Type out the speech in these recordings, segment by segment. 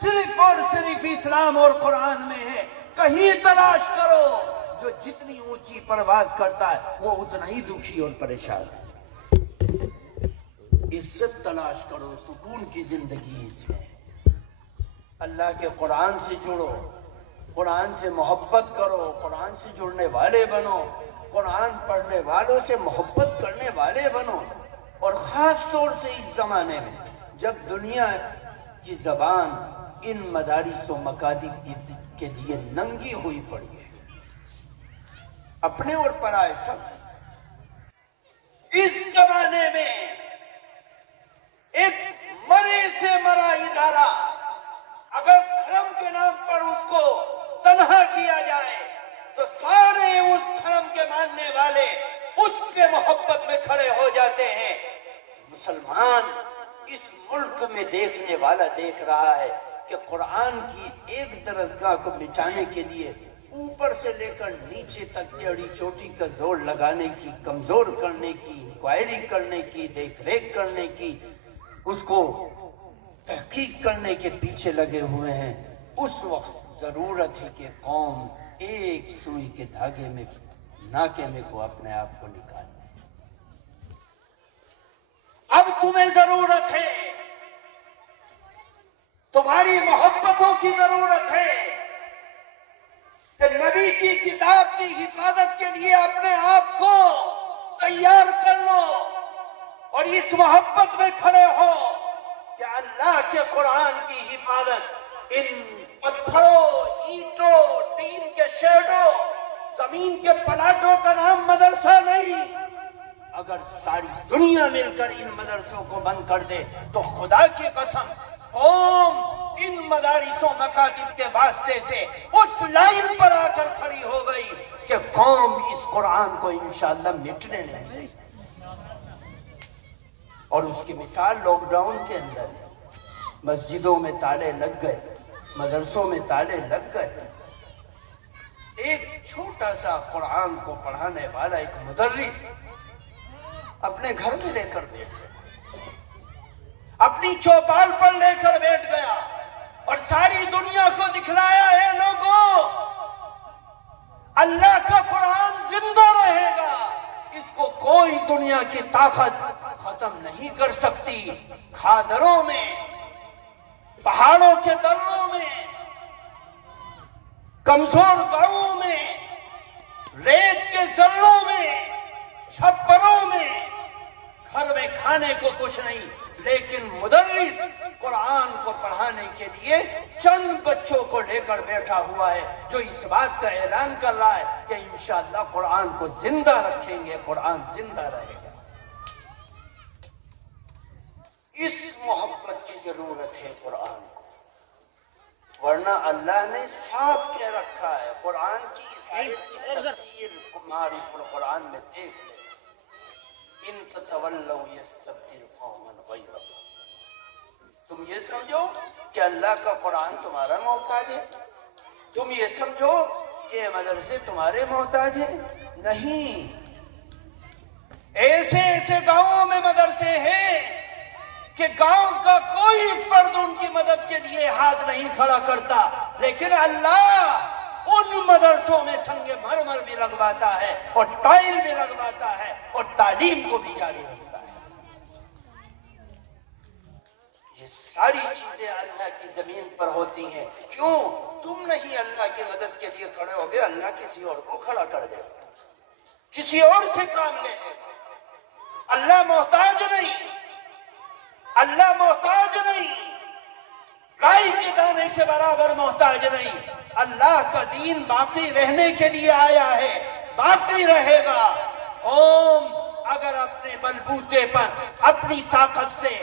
صرف اور صرف اسلام اور قرآن میں ہے. کہیں تلاش کرو. جو جتنی اونچی پرواز کرتا ہے وہ اتنا ہی دکھی اور پریشان ہے. عزت تلاش کرو, سکون کی زندگی اس میں. اللہ کے قرآن سے جڑو, قرآن سے محبت کرو, قرآن سے جڑنے والے بنو, قرآن پڑھنے والوں سے محبت کرنے والے بنو. اور خاص طور سے اس زمانے میں جب دنیا کی زبان ان مدارس و مکاتب کے لیے ننگی ہوئی پڑی ہے, اپنے اور پرائے سب. اس زمانے میں ایک مرے سے مرا ادارہ اگر دھرم کے نام پر اس کو تنہا کیا جائے تو سارے اس دھرم کے ماننے والے اس سے محبت میں کھڑے ہو جاتے ہیں. مسلمان اس ملک میں دیکھنے والا دیکھ رہا ہے کہ قرآن کی ایک درسگاہ کو مٹانے کے لیے اوپر سے لے کر نیچے تک ایڑی چوٹی کا زور لگانے کی, کمزور کرنے کی, انکوائری کرنے کی, دیکھ ریکھ کرنے کی, اس کو تحقیق کرنے کے پیچھے لگے ہوئے ہیں. اس وقت ضرورت ہے کہ قوم ایک سوئی کے دھاگے میں ناکے میں کو اپنے آپ کو نکال دے. اب تمہیں ضرورت ہے, تمہاری محبتوں کی ضرورت ہے کہ نبی کی کتاب کی حفاظت کے لیے اپنے آپ کو تیار کر لو اور اس محبت میں کھڑے ہو کہ اللہ کے قرآن کی حفاظت ان پتھروں, اینٹوں, ٹین کے شیڈوں, زمین کے پلاٹوں کا نام مدرسہ نہیں. اگر ساری دنیا مل کر ان مدرسوں کو بند کر دے تو خدا کی قسم قوم ان مدارس و مکاتب کے واسطے سے اس لائن پر آ کر کھڑی ہو گئی کہ قوم اس قرآن کو انشاءاللہ مٹنے نہیں دے گی. اور اس کی مثال لاک ڈاؤن کے اندر مسجدوں میں تالے لگ گئے, مدرسوں میں تالے لگ گئے. ایک چھوٹا سا قرآن کو پڑھانے والا ایک مدرس اپنے گھر میں لے کر بیٹھ گیا, اپنی چوپال پر لے کر بیٹھ گیا اور ساری دنیا کو دکھلایا ہے لوگوں اللہ کا قرآن زندہ رہے گا, اس کو کوئی دنیا کی طاقت ختم نہیں کر سکتی. کھادروں میں, پہاڑوں کے دروں میں, کمزور گاؤں میں, ریت کے ذروں میں, چھپروں میں, گھر میں کھانے کو کچھ نہیں, لیکن مدرس قرآن کو پڑھانے کے لیے چند بچوں کو لے کر بیٹھا ہوا ہے جو اس بات کا اعلان کر رہا ہے کہ انشاءاللہ قرآن کو زندہ رکھیں گے, قرآن زندہ رہے گا. اس محبت کی ضرورت ہے قرآن کو, ورنہ اللہ نے صاف کہہ رکھا ہے. قرآن کی اس آیت کی تفسیر معارف القرآن میں دیکھ لیں, ان تتولوا یستبدل قوما غیرکم. تم یہ سمجھو کہ اللہ کا قرآن تمہارا محتاج ہے, تم یہ سمجھو کہ مدرسے تمہارے محتاج ہیں. نہیں, ایسے ایسے گاؤں میں مدرسے ہیں کہ گاؤں کا کوئی فرد ان کی مدد کے لیے ہاتھ نہیں کھڑا کرتا, لیکن اللہ ان مدرسوں میں سنگ مرمر بھی لگواتا ہے اور ٹائل بھی لگواتا ہے اور تعلیم کو بھی جاری رکھتا ہے. یہ ساری چیزیں اللہ کی زمین پر ہوتی ہیں. کیوں تم نہیں اللہ کی مدد کے لیے کھڑے ہو گے؟ اللہ کسی اور کو کھڑا کر دے, کسی اور سے کام لے لے. اللہ محتاج نہیں, اللہ محتاج نہیں, رائی کے دانے کے برابر محتاج نہیں. اللہ کا دین باقی رہنے کے لیے آیا ہے, باقی رہے گا. قوم اگر اپنے بلبوتے پر, اپنی طاقت سے,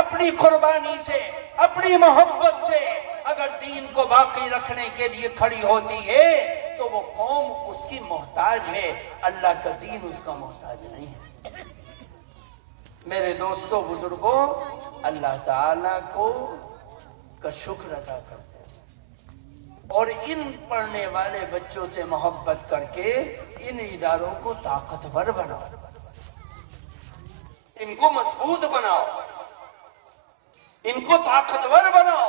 اپنی قربانی سے, اپنی محبت سے اگر دین کو باقی رکھنے کے لیے کھڑی ہوتی ہے تو وہ قوم اس کی محتاج ہے, اللہ کا دین اس کا محتاج نہیں ہے. میرے دوستوں, بزرگوں, اللہ تعالیٰ کا شکر ادا کرتے ہیں اور ان پڑھنے والے بچوں سے محبت کر کے ان اداروں کو طاقتور بناؤ, ان کو مضبوط بناؤ, ان کو طاقتور بناؤ.